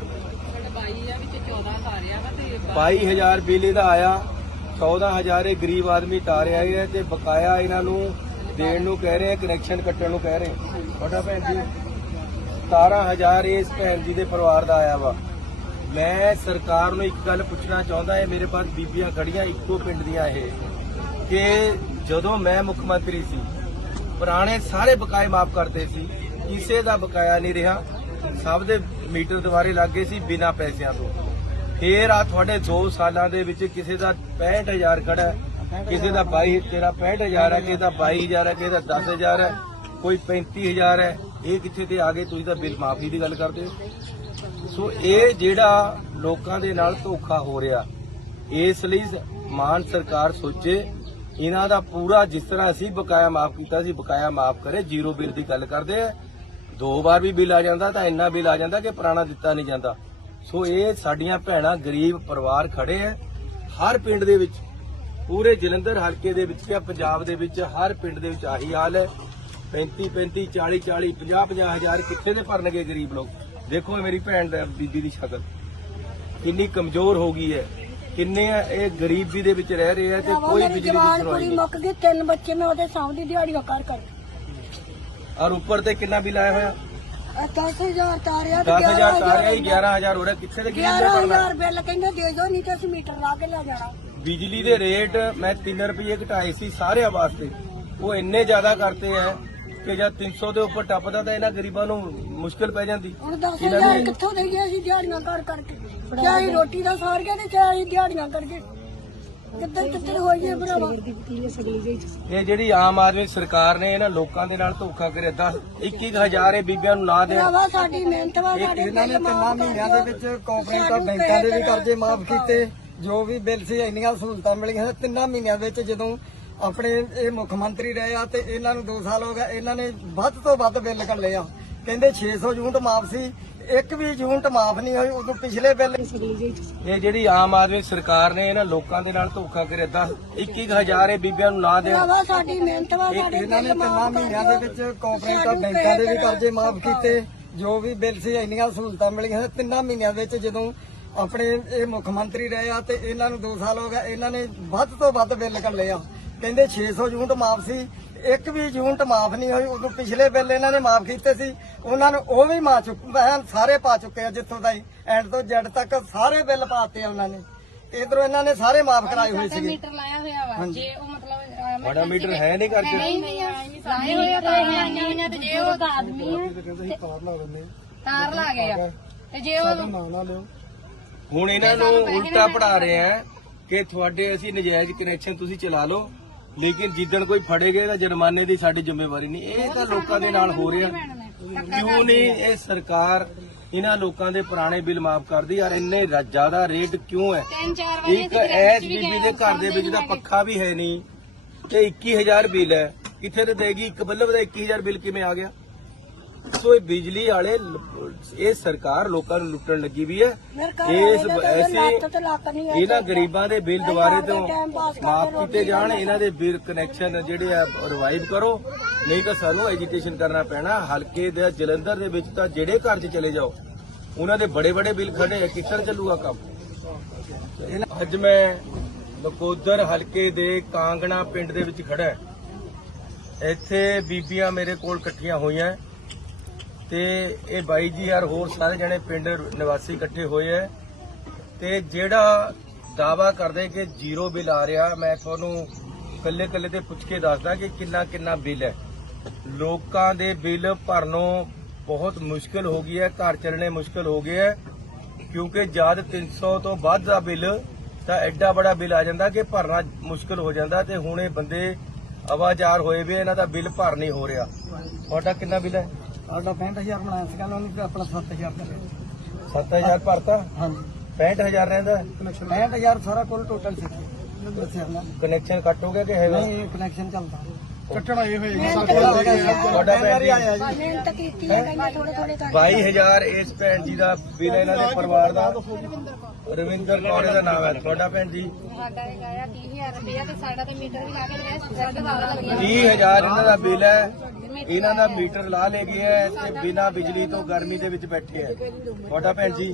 22000 ਬਿੱਲ ਇਹਦਾ ਆਇਆ, 14000 ਇਹ ਗਰੀਬ ਆਦਮੀ ਤਾਰਿਆ ਹੈ ਤੇ ਬਕਾਇਆ ਇਹਨਾਂ ਨੂੰ ਦੇਣ ਨੂੰ ਕਹਿ ਰਹੇ, ਕਨੈਕਸ਼ਨ ਕੱਟਣ ਨੂੰ ਕਹਿ ਰਹੇ। ਤੁਹਾਡਾ ਭੈਣ ਜੀ? 17000 ਇਸ ਭੈਣ ਜੀ ਦੇ ਪਰਿਵਾਰ ਦਾ ਆਇਆ ਵਾ। ਮੈਂ ਸਰਕਾਰ ਨੂੰ ਇੱਕ ਗੱਲ ਪੁੱਛਣਾ ਚਾਹੁੰਦਾ, ਇਹ ਮੇਰੇ ਪਾਸ ਬੀਬੀਆਂ ਖੜੀਆਂ ਇੱਕੋ ਪਿੰਡ ਦੀਆਂ, ਇਹ ਕਿ ਜਦੋਂ ਮੈਂ ਮੁੱਖ ਮੰਤਰੀ ਸੀ ਪੁਰਾਣੇ ਸਾਰੇ ਬਕਾਏ ਮਾਫ ਕਰਦੇ ਸੀ, ਕਿਸੇ ਦਾ ਬਕਾਇਆ ਨਹੀਂ ਰਿਹਾ, ਸਭ ਦੇ ਮੀਟਰ ਦੁਬਾਰੇ ਲੱਗ ਗਏ ਸੀ ਬਿਨਾਂ ਪੈਸਿਆਂ ਤੋਂ। ਫੇਰ ਆ ਤੁਹਾਡੇ 2 ਸਾਲਾਂ ਦੇ ਵਿੱਚ ਕਿਸੇ ਦਾ 65000 ਖੜਾ, ਕਿਸੇ ਦਾ 65000 ਹੈ, ਕਿਸੇ ਦਾ 22000 ਹੈ, ਕਿਸੇ ਦਾ 10000 ਹੈ, ਕੋਈ 35000 ਹੈ। ਇਹ ਕਿੱਥੇ ਤੇ ਆ ਗਏ? ਤੁਸੀਂ ਤਾਂ ਬਿੱਲ ਮਾਫੀ ਦੀ ਗੱਲ ਕਰਦੇ ਹੋ। ਸੋ ਇਹ ਜਿਹੜਾ ਲੋਕਾਂ ਦੇ ਨਾਲ ਧੋਖਾ ਹੋ ਰਿਹਾ, ਇਸ ਲਈ ਮਾਨ ਸਰਕਾਰ ਸੋਚੇ ਇਹਨਾਂ ਦਾ ਪੂਰਾ, ਜਿਸ ਤਰ੍ਹਾਂ ਅਸੀਂ ਬਕਾਇਆ ਮਾਫ ਕੀਤਾ ਸੀ, ਬਕਾਇਆ ਮਾਫ ਕਰੇ। ਜ਼ੀਰੋ ਬਿੱਲ ਦੀ ਗੱਲ ਕਰਦੇ ਆ, 2 ਵਾਰ ਵੀ ਬਿੱਲ ਆ ਜਾਂਦਾ ਤਾਂ ਇੰਨਾ ਬਿੱਲ ਆ ਜਾਂਦਾ ਕਿ ਪੁਰਾਣਾ ਦਿੱਤਾ ਨਹੀਂ ਜਾਂਦਾ। ਸੋ ਇਹ ਸਾਡੀਆਂ ਭੈਣਾਂ ਗਰੀਬ ਪਰਿਵਾਰ ਖੜੇ ਆ ਹਰ ਪਿੰਡ ਦੇ ਵਿੱਚ, ਪੂਰੇ ਜਲੰਧਰ ਹਲਕੇ ਦੇ ਵਿੱਚ ਜਾਂ ਪੰਜਾਬ ਦੇ ਵਿੱਚ ਹਰ ਪਿੰਡ ਦੇ ਵਿੱਚ ਆਹੀ ਹਾਲ ਹੈ। 35-35, 40-40, 50-50 ਹਜ਼ਾਰ ਕਿੱਥੇ ਦੇ ਭਰਨਗੇ ਗਰੀਬ ਲੋਕ? ਦੇਖੋ ਮੇਰੀ ਭੈਣ ਦਾ ਬੀਬੀ ਦੀ ਸ਼ਕਲ ਕਿੰਨੀ ਕਮਜ਼ੋਰ ਹੋ ਗਈ ਹੈ, ਕਿੰਨੇ ਇਹ ਗਰੀਬੀ ਦੇ ਵਿੱਚ ਰਹਿ ਰਹੇ ਆ ਤੇ ਕੋਈ ਬਿਜਲੀ ਦੀ ਸੁਣਵਾਈ ਨਹੀਂ। ਮੁੱਕ ਗਈ, 3 ਬੱਚੇ ਮੈਂ ਉਹਦੇ ਸਾਹਮਣੇ ਦਿਹਾੜੀਆਂ ਕਰ ਔਰ ਉੱਪਰ ਤੇ ਕਿੰਨਾ ਬਿੱਲ ਆਇਆ ਹੋਇਆ? 10000 ਤਾਰਿਆ 10000 ਤਾਰਿਆ ਹੀ 11000 ਹੋ ਰਿਹਾ। ਕਿੱਥੇ ਦੇ ਗਰੀਬ ਨੇ ਭਰਨਾ? 11000 ਬਿੱਲ ਕਹਿੰਦੇ ਦੇ ਦਿਓ, ਨਹੀਂ ਤਾਂ ਅਸੀਂ ਮੀਟਰ ਲਾ ਕੇ ਲੈ ਜਾਣਾ। ਬਿਜਲੀ ਦੇ ਰੇਟ ਮੈਂ 3 ਰੁਪਏ ਘਟਾਏ ਸੀ ਸਾਰਿਆਂ ਵਾਸਤੇ, ਉਹ ਇੰਨੇ ਜ਼ਿਆਦਾ ਕਰਤੇ ਹੈ ਕਿ ਜਦ 300 ਦੇ ਉੱਪਰ ਟੱਪਦਾ ਤਾਂ ਇਹਨਾਂ ਗਰੀਬਾਂ ਨੂੰ ਮੁਸ਼ਕਲ ਪੈ ਜਾਂਦੀ। ਹੁਣ 10000 ਕਿੱਥੋਂ ਦੇਈਏ ਅਸੀਂ ਦਿਹਾੜੀਆਂ ਕਰਕੇ? ਚਾਹੇ ਰੋਟੀ ਦਾ ਸਾਰ ਕੇ ਤੇ ਚਾਹੇ ਦਿਹਾੜੀਆਂ ਕਰਕੇ। ਕਿੱਧਰ ਕਿੱਧਰ ਹੋਈਏ ਭਰਾਵਾ। ਇਹ ਜਿਹੜੀ ਆਮ ਆਦਮੀ ਸਰਕਾਰ ਨੇ ਇਹਨਾਂ ਲੋਕਾਂ ਦੇ ਨਾਲ ਧੋਖਾ ਕਰਿਆ 21,000 ਇਹ ਬੀਬੀਆਂ ਨੂੰ ਨਾ ਦੇਣ। ਭਰਾਵਾ ਸਾਡੀ ਮਿਹਨਤ ਵਾ, ਸਾਡੇ ਇਹਨਾਂ ਨੇ 3 ਮਹੀਨਿਆਂ ਦੇ ਵਿੱਚ ਕੋਆਪਰੇਟਿਵ ਬੈਂਕਾਂ ਦੇ ਵੀ ਕਰਜ਼ੇ ਮਾਫ ਕੀਤੇ, ਜੋ ਵੀ ਬਿੱਲ ਸੀ ਇੰਨੀਆਂ ਸਹੂਲਤਾਂ ਮਿਲੀਆਂ 3 ਮਹੀਨਿਆਂ ਵਿੱਚ। ਜਦੋਂ ਆਪਣੇ ਇਹ ਮੁੱਖ ਮੰਤਰੀ ਰਹੇ ਆ ਤੇ ਇਹਨਾਂ ਨੂੰ 2 ਸਾਲ ਹੋ ਗਏ, ਇਹਨਾਂ ਨੇ ਵੱਧ ਤੋਂ ਵੱਧ ਬਿੱਲ ਕੱਢੇ ਆ। ਕਹਿੰਦੇ 600 ਯੂਨਿਟ ਮਾਫ ਸੀ, ਇੱਕ ਵੀ ਯੂਨਿਟ ਮਾਫ ਨਹੀਂ ਹੋਈ। ਉਦੋਂ ਪਿਛਲੇ ਬਿੱਲ ਇਹ ਜਿਹੜੀ ਆਮ ਆਦਮੀ ਸਰਕਾਰ ਨੇ ਇਹਨਾਂ ਲੋਕਾਂ ਦੇ ਨਾਲ ਧੋਖਾ ਕਰਿਆ 21,000 ਇਹ ਬੀਬੀਆਂ ਨੂੰ ਨਾ ਦੇਣ। ਭਰਾਵਾ ਸਾਡੀ ਮਿਹਨਤ ਵਾ, ਸਾਡੇ ਇਹਨਾਂ ਨੇ 3 ਮਹੀਨਿਆਂ ਦੇ ਵਿੱਚ ਕੋਆਪਰੇਟਿਵ ਬੈਂਕਾਂ ਦੇ ਵੀ ਕਰਜ਼ੇ ਮਾਫ ਕੀਤੇ, ਜੋ ਵੀ ਬਿੱਲ ਸੀ ਇੰਨੀਆਂ ਸਹੂਲਤਾਂ ਮਿਲੀਆਂ 3 ਮਹੀਨਿਆਂ ਵਿੱਚ। ਜਦੋਂ ਆਪਣੇ ਇਹ ਮੁੱਖ ਮੰਤਰੀ ਰਹੇ ਆ ਤੇ ਇਹਨਾਂ ਨੂੰ 2 ਸਾਲ ਹੋ ਗਏ, ਇਹਨਾਂ ਨੇ ਵੱਧ ਤੋਂ ਵੱਧ ਬਿੱਲ ਕੱਢੇ ਆ। ਕਹਿੰਦੇ 600 ਯੂਨਿਟ ਮਾਫ ਸੀ, ਇੱਕ ਵੀ ਯੂਨਿਟ ਮਾਫ ਨਹੀਂ ਹੋਈ। ਉਦੋਂ ਪਿਛਲੇ ਬਿੱਲ ਇਹਨਾਂ ਨੇ ਮਾਫ ਕੀਤੇ ਸੀ, ਉਹਨਾਂ ਨੂੰ ਉਹ ਵੀ ਸਾਰੇ ਪਾ ਚੁੱਕੇ ਆ। ਜਿੱਥੋਂ ਤਾਈ ਐਂਡ ਤੋਂ ਜੈਡ ਤੱਕ ਸਾਰੇ ਬਿੱਲ ਪਾਤੇ ਆ ਉਹਨਾਂ ਨੇ। ਤੇ ਇਧਰੋਂ ਇਹਨਾਂ ਨੇ ਸਾਰੇ ਮਾਫ ਕਰਾਏ ਹੋਏ ਸੀਗੇ। ਮੀਟਰ ਲਾਇਆ ਹੋਇਆ ਵਾ, ਜੇ ਉਹ ਮਤਲਬ ਬੜਾ ਮੀਟਰ ਹੈ ਨਹੀਂ ਕਰਕੇ ਨਹੀਂ ਲਾਏ ਹੋਏ ਆ ਤਾਂ ਆਈਆਂ ਤੇ ਜੇ ਉਹ ਆਦਮੀ ਹੈ ਤਾਰ ਲਾ ਗਏ ਆ ਤੇ ਜੇ ਉਹ ਹੁਣ ਇਹਨਾਂ ਨੂੰ ਉਲਟਾ ਪੜਾ ਰਹੇ ਆ ਕਿ ਤੁਹਾਡੇ ਅਸੀਂ ਨਜਾਇਜ਼ ਕਨੈਕਸ਼ਨ ਤੁਸੀਂ ਚਲਾ ਲਓ, ਲੇਕਿਨ ਜਿੱਦਣ ਕੋਈ ਫੜੇਗੇ ਤਾਂ ਜੁਰਮਾਨੇ ਦੀ ਸਾਡੀ ਜ਼ਿੰਮੇਵਾਰੀ ਨਹੀਂ। ਇਹ ਤਾਂ ਲੋਕਾਂ ਦੇ ਨਾਲ ਹੋ ਰਿਹਾ। ਕਿਉਂ ਨਹੀਂ ਇਹ ਸਰਕਾਰ ਇਹਨਾਂ ਲੋਕਾਂ ਦੇ ਪੁਰਾਣੇ ਬਿੱਲ ਮਾਫ ਕਰਦੀ? ਯਾਰ ਇੰਨੇ ਜ਼ਿਆਦਾ ਰੇਟ ਕਿਉਂ ਹੈ? 3-4 ਵਜੇ ਇੱਕ ਐਸ ਬੀਬੀ ਦੇ ਘਰ ਦੇ ਵਿੱਚ ਤਾਂ ਪੱਖਾ ਵੀ ਹੈ ਨਹੀਂ ਤੇ 21,000 ਬਿੱਲ ਹੈ, ਕਿੱਥੇ ਤੇ ਦੇਗੀ? ਇੱਕ ਬੱਲਬ ਦਾ 21,000 ਬਿੱਲ ਕਿਵੇਂ ਆ ਗਿਆ? ਸੋ ਇਹ ਬਿਜਲੀ ਵਾਲੇ ਇਹ ਸਰਕਾਰ ਲੋਕਾਂ ਨੂੰ ਲੁੱਟਣ ਲੱਗੀ ਵੀ ਹੈ। ਇਹਨਾਂ ਗਰੀਬਾਂ ਦੇ ਬਿੱਲ ਦੁਬਾਰੇ ਤੋਂ ਮਾਫ ਕੀਤੇ ਜਾਣ, ਇਹਨਾਂ ਦੇ ਬਿੱਲ ਕਨੈਕਸ਼ਨ ਜਿਹੜੇ ਆ ਰਿਵਾਈਵ ਕਰੋ, ਨਹੀਂ ਤਾਂ ਸਾਨੂੰ ਐਜੀਟੇਸ਼ਨ ਕਰਨਾ ਪੈਣਾ। ਹਲਕੇ ਦੇ ਜਲੰਧਰ ਦੇ ਵਿੱਚ ਤਾਂ ਜਿਹੜੇ ਘਰ 'ਚ ਚਲੇ ਜਾਓ ਉਹਨਾਂ ਦੇ ਬੜੇ ਬੜੇ ਬਿੱਲ ਖੜੇ ਆ, ਕਿੱਥੇ ਚੱਲੂਗਾ ਕੰਮ? ਅੱਜ ਮੈਂ ਨਕੋਦਰ ਹਲਕੇ ਦੇ ਕਾਂਗਣਾ ਪਿੰਡ ਦੇ ਵਿੱਚ ਖੜਾ। ਇੱਥੇ ਬੀਬੀਆਂ ਮੇਰੇ ਕੋਲ ਇਕੱਠੀਆਂ ਹੋਈਆਂ ਤੇ ਇਹ ਬਾਈ ਜੀ ਯਾਰ ਹੋਰ ਸਾਰੇ ਜਣੇ ਪਿੰਡ ਨਿਵਾਸੀ ਇਕੱਠੇ ਹੋਏ ਐ ਤੇ ਜਿਹੜਾ ਦਾਵਾ ਕਰਦੇ ਕਿ ਜ਼ੀਰੋ ਬਿੱਲ ਆ ਰਿਹਾ, ਮੈਂ ਤੁਹਾਨੂੰ ਕੱਲੇ ਕੱਲੇ ਤੇ ਪੁੱਛ ਕੇ ਦੱਸਦਾ ਕਿ ਕਿੰਨਾ ਕਿੰਨਾ ਬਿੱਲ ਹੈ। ਲੋਕਾਂ ਦੇ ਬਿੱਲ ਭਰਨੋਂ ਬਹੁਤ ਮੁਸ਼ਕਲ ਹੋ ਗਈ ਹੈ, ਘਰ ਚੱਲਣੇ ਮੁਸ਼ਕਲ ਹੋ ਗਏ ਹੈ, ਕਿਉਂਕਿ ਜਦ 300 ਤੋਂ ਵੱਧ ਦਾ ਬਿੱਲ ਤਾਂ ਐਡਾ ਬੜਾ ਬਿੱਲ ਆ ਜਾਂਦਾ ਕਿ ਭਰਨਾ ਮੁਸ਼ਕਲ ਹੋ ਜਾਂਦਾ। ਤੇ ਹੁਣ ਇਹ ਬੰਦੇ ਆਵਾਜ਼ਾਰ ਹੋਏ ਵੀ ਇਹਨਾਂ ਦਾ ਬਿੱਲ ਭਰ ਨਹੀਂ ਹੋ ਰਿਹਾ। ਤੁਹਾਡਾ ਕਿੰਨਾ ਬਿੱਲ ਹੈ? ਸਾਡਾ 65,000 ਬਣਾਇਆ ਸੀਗਾ ਉਹਨੂੰ ਤੇ ਆਪਣਾ 7,000 ਕਰਿਆ। 7,000 ਭਰਤਾ? ਹਾਂਜੀ 65,000 ਰਹਿੰਦਾ। 65,000 ਸਾਰਾ ਕੁੱਲ ਟੋਟਲ ਸੀ ਦੱਸਿਆ ਨਾ। ਕਨੈਕਸ਼ਨ ਕੱਟ ਹੋ ਗਿਆ ਕਿ ਹੈਗਾ? ਨਹੀਂ ਕਨੈਕਸ਼ਨ ਚੱਲਦਾ ਕੱਟਣਾ ਇਹ ਹੋਏਗਾ। ਤੁਹਾਡਾ ਮਿਹਨਤ ਕੀਤੀ ਹੈ ਕਹਿੰਦੇ ਥੋੜੇ ਥੋੜੇ ਕਰਕੇ। 22,000 ਇਸ ਭੈਣ ਜੀ ਦਾ ਬਿੱਲ ਹੈ, ਇਹਨਾਂ ਦੇ ਪਰਿਵਾਰ ਦਾ। ਰਵਿੰਦਰ ਕੌਰ ਦਾ ਨਾਮ ਹੈ। ਤੁਹਾਡਾ ਭੈਣ ਜੀ? ਸਾਡਾ ਹੈਗਾ 30,000 ਰੁਪਇਆ ਤੇ ਸਾਡਾ ਤੇ ਮੀਟਰ ਵੀ ਲਾ ਕੇ ਲਿਆ, ਸਾਡਾ ਵਾਲਾ ਲੱਗਿਆ 30,000 ਇਹਨਾਂ ਦਾ ਬਿੱਲ ਹੈ। ਇਹਨਾਂ ਦਾ ਮੀਟਰ ਲਾ ਲੇ ਗਿਆ ਹੈ ਤੇ ਬਿਨਾਂ ਬਿਜਲੀ ਤੋਂ ਗਰਮੀ ਦੇ ਵਿੱਚ ਬੈਠੇ ਹੈ। ਤੁਹਾਡਾ ਭੈਣ ਜੀ?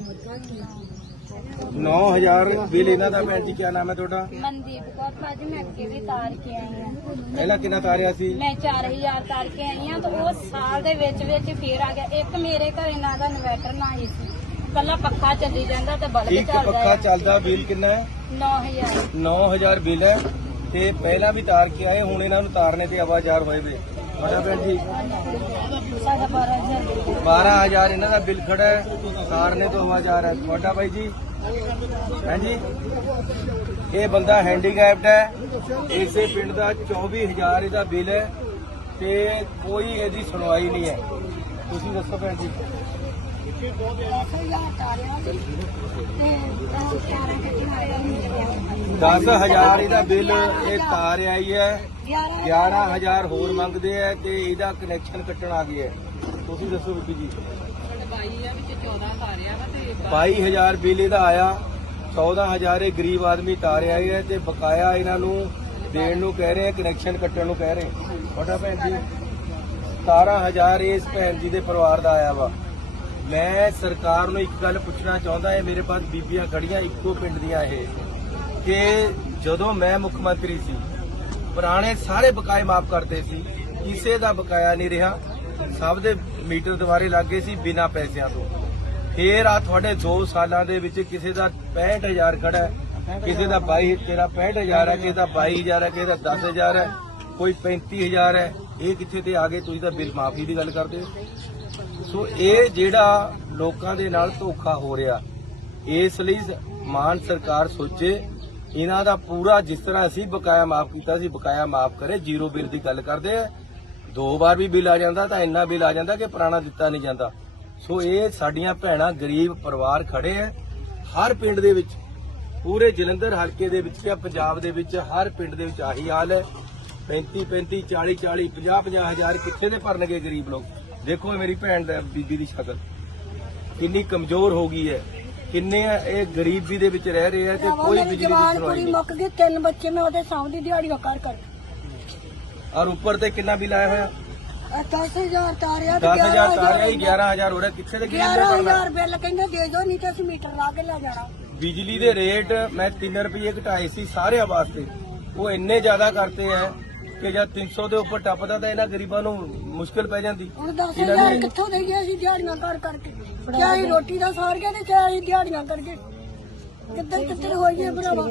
9,000 ਬਿੱਲ ਇਹਨਾਂ ਦਾ। ਭੈਣ ਜੀ ਕੀ ਨਾਮ ਹੈ ਤੁਹਾਡਾ? ਮਨਦੀਪ ਕੌਰ। ਭਾਜੀ ਮੈਂ ਅੱਗੇ ਵੀ ਤਾਰ ਕੇ ਆਈ ਆ, ਪਹਿਲਾਂ ਕਿੰਨਾ ਤਾਰਿਆ ਸੀ? ਮੈਂ 4,000 ਤਾਰ ਕੇ ਆਈ ਆ ਤੇ ਉਹ ਸਾਲ ਦੇ ਵਿੱਚ ਫੇਰ ਆ ਗਿਆ। ਇੱਕ ਮੇਰੇ ਘਰੇ ਨਾ ਦਾ ਇਨਵਰਟਰ ਨਾ ਹੀ ਸੀ, ਕੱਲਾ ਪੱਖਾ ਚੱਲੀ ਜਾਂਦਾ ਤੇ ਬਲਬ ਇੱਕ ਚੱਲਦਾ ਪੱਖਾ ਚੱਲਦਾ। ਬਿੱਲ ਕਿੰਨਾ ਹੈ? 9,000। 9,000 ਬਿੱਲ ਹੈ ਤੇ ਪਹਿਲਾਂ ਵੀ ਤਾਰ ਕੇ ਆਏ, ਹੁਣ ਇਹਨਾਂ ਨੂੰ ਤਾਰਨੇ ਤੇ ਆਵਾਜ਼ਾਰ ਹੋਏ ਵੇ। ਤੁਹਾਡਾ ਭੈਣ ਜੀ? ਸਾਡਾ 12,000। 12,000 ਇਹਨਾਂ ਦਾ ਬਿੱਲ ਖੜਾ ਹੈ, ਤਾਰਨੇ ਤੋਂ ਆਵਾਜ਼ਾਰ ਹੈ। ਤੁਹਾਡਾ ਬਾਈ ਜੀ? ਹਾਂਜੀ, ਇਹ ਬੰਦਾ ਹੈਂਡੀਕੈਪਡ ਹੈ, ਇਸੇ ਪਿੰਡ ਦਾ 24,000 ਇਹਦਾ ਬਿੱਲ ਹੈ ਤੇ ਕੋਈ ਇਹਦੀ ਸੁਣਵਾਈ ਨਹੀਂ ਹੈ। ਤੁਸੀਂ ਦੱਸੋ ਭੈਣ ਜੀ? 10,000 ਇਹਦਾ ਬਿੱਲ ਇਹ ਤਾਰ ਆਈ ਹੈ, 11,000 ਹੋਰ ਮੰਗਦੇ ਆ ਤੇ ਇਹਦਾ ਕਨੈਕਸ਼ਨ ਕੱਟਣ ਆ ਗਿਆ। ਤੁਸੀਂ ਦੱਸੋ ਬੀਬੀ ਜੀ? 22,000 ਬਿੱਲ ਇਹਦਾ ਆਇਆ, 14,000 ਇਹ ਗਰੀਬ ਆਦਮੀ ਤਾਰਿਆ ਹੈ ਤੇ ਬਕਾਇਆ ਇਹਨਾਂ ਨੂੰ ਦੇਣ ਨੂੰ ਕਹਿ ਰਹੇ, ਕਨੈਕਸ਼ਨ ਕੱਟਣ ਨੂੰ ਕਹਿ ਰਹੇ। ਤੁਹਾਡਾ ਭੈਣ ਜੀ? 17,000 ਇਸ ਭੈਣ ਜੀ ਦੇ ਪਰਿਵਾਰ ਦਾ ਆਇਆ ਵਾ। ਮੈਂ ਸਰਕਾਰ ਨੂੰ ਇੱਕ ਗੱਲ ਪੁੱਛਣਾ ਚਾਹੁੰਦਾ, ਇਹ ਮੇਰੇ ਪਾਸ ਬੀਬੀਆਂ ਖੜੀਆਂ ਇੱਕੋ ਪਿੰਡ ਦੀਆਂ, ਇਹ ਕਿ ਜਦੋਂ ਮੈਂ ਮੁੱਖ ਮੰਤਰੀ ਸੀ ਪੁਰਾਣੇ ਸਾਰੇ ਬਕਾਏ ਮਾਫ ਕਰਦੇ ਸੀ, ਕਿਸੇ ਦਾ ਬਕਾਇਆ ਨਹੀਂ ਰਿਹਾ, ਸਭ ਦੇ ਮੀਟਰ ਦੁਬਾਰੇ ਲੱਗੇ ਸੀ ਬਿਨਾਂ ਪੈਸਿਆਂ ਤੋਂ। ਫੇਰ ਆ ਤੁਹਾਡੇ 2 ਸਾਲਾਂ ਦੇ ਵਿੱਚ ਕਿਸੇ ਦਾ 65,000 ਖੜਾ ਹੈ, ਕਿਸੇ ਦਾ 65,000 ਹੈ, ਕਿਸੇ ਦਾ 22,000 ਹੈ, ਕਿਸੇ ਦਾ 10,000 ਹੈ, ਕੋਈ 35,000 ਹੈ। ਇਹ ਕਿੱਥੇ ਤੇ ਆ ਗਏ? ਤੁਸੀਂ ਤਾਂ ਬਿੱਲ ਮਾਫੀ ਦੀ ਗੱਲ ਕਰਦੇ ਹੋ। ਸੋ ਇਹ ਜਿਹੜਾ ਲੋਕਾਂ ਦੇ ਨਾਲ ਧੋਖਾ ਹੋ ਰਿਹਾ, ਇਸ ਲਈ ਮਾਨ ਸਰਕਾਰ ਸੋਚੇ ਇਹਨਾਂ ਦਾ ਪੂਰਾ ਜਿਸ ਤਰ੍ਹਾਂ ਅਸੀਂ ਬਕਾਇਆ ਮਾਫ ਕੀਤਾ ਸੀ ਬਕਾਇਆ ਮਾਫ ਕਰੇ। ਜ਼ੀਰੋ ਬਿੱਲ ਦੀ ਗੱਲ ਕਰਦੇ ਆ, 2 ਵਾਰ ਵੀ ਬਿੱਲ ਆ ਜਾਂਦਾ ਤਾਂ ਇੰਨਾ ਬਿੱਲ ਆ ਜਾਂਦਾ ਕਿ ਪੁਰਾਣਾ ਦਿੱਤਾ ਨਹੀਂ ਜਾਂਦਾ। ਸੋ ਇਹ ਸਾਡੀਆਂ ਭੈਣਾਂ ਗਰੀਬ ਪਰਿਵਾਰ ਖੜੇ ਆ ਹਰ ਪਿੰਡ ਦੇ ਵਿੱਚ, ਪੂਰੇ ਜਲੰਧਰ ਹਲਕੇ ਦੇ ਵਿੱਚ ਜਾਂ ਪੰਜਾਬ ਦੇ ਵਿੱਚ ਹਰ ਪਿੰਡ ਦੇ ਵਿੱਚ ਆਹੀ ਹਾਲ ਹੈ। 35-35 40-40 50-50 ਹਜ਼ਾਰ ਕਿੱਥੇ ਦੇ ਭਰਨਗੇ ਗਰੀਬ ਲੋਕ। ਦੇਖੋ ਮੇਰੀ ਭੈਣ ਦਾ ਬੀਬੀ ਦੀ ਸ਼ਕਲ ਕਿੰਨੀ ਕਮਜ਼ੋਰ ਹੋ ਗਈ ਹੈ, ਕਿੰਨੇ ਇਹ ਗਰੀਬੀ ਦੇ ਵਿੱਚ ਰਹਿ ਰਹੇ ਆ ਤੇ ਕੋਈ ਬਿਜਲੀ ਦੀ ਜਵਾਨ ਸੁਣਵਾਈ ਕੁੜੀ ਨਹੀਂ। ਮੁੱਕ ਗਈ, 3 ਬੱਚੇ ਮੈਂ ਉਹਦੇ ਸਾਹਮਣੇ ਦਿਹਾੜੀਆਂ ਕਰ ਔਰ ਉੱਪਰ ਤੇ ਕਿੰਨਾ ਬਿੱਲ ਆਇਆ ਹੋਇਆ? 10,000 ਤਾਰਿਆ 10,000 ਤਾਰਿਆ ਹੀ 11,000 ਹੋ ਰਿਹਾ। ਕਿੱਥੇ ਦੇ ਗਰੀਬ ਨੇ ਭਰਨਾ? 11,000 ਬਿੱਲ ਕਹਿੰਦੇ ਦੇ ਦਿਓ, ਨਹੀਂ ਤਾਂ ਅਸੀਂ ਮੀਟਰ ਲਾ ਕੇ ਲੈ ਜਾਣਾ। ਬਿਜਲੀ ਦੇ ਰੇਟ ਮੈਂ 3 ਰੁਪਏ ਘਟਾਏ ਸੀ ਸਾਰਿਆਂ ਵਾਸਤੇ, ਉਹ ਇੰਨੇ ਜ਼ਿਆਦਾ ਕਰਤੇ ਹੈ ਕਿ ਜਦ 300 ਦੇ ਉੱਪਰ ਟੱਪਦਾ ਤਾਂ ਇਹਨਾਂ ਗਰੀਬਾਂ ਨੂੰ ਮੁਸ਼ਕਲ ਪੈ ਜਾਂਦੀ। ਹੁਣ 10,000 ਕਿੱਥੋਂ ਦੇਈਏ ਅਸੀਂ ਦਿਹਾੜੀਆਂ ਕਰਕੇ? ਚਾਹੇ ਰੋਟੀ ਦਾ ਸਾਰ ਗਿਆ ਤੇ ਚਾਹੇ ਦਿਹਾੜੀਆਂ ਕਰਕੇ ਕਿੱਧਰ ਹੋਈਏ ਭਰਾਵਾ।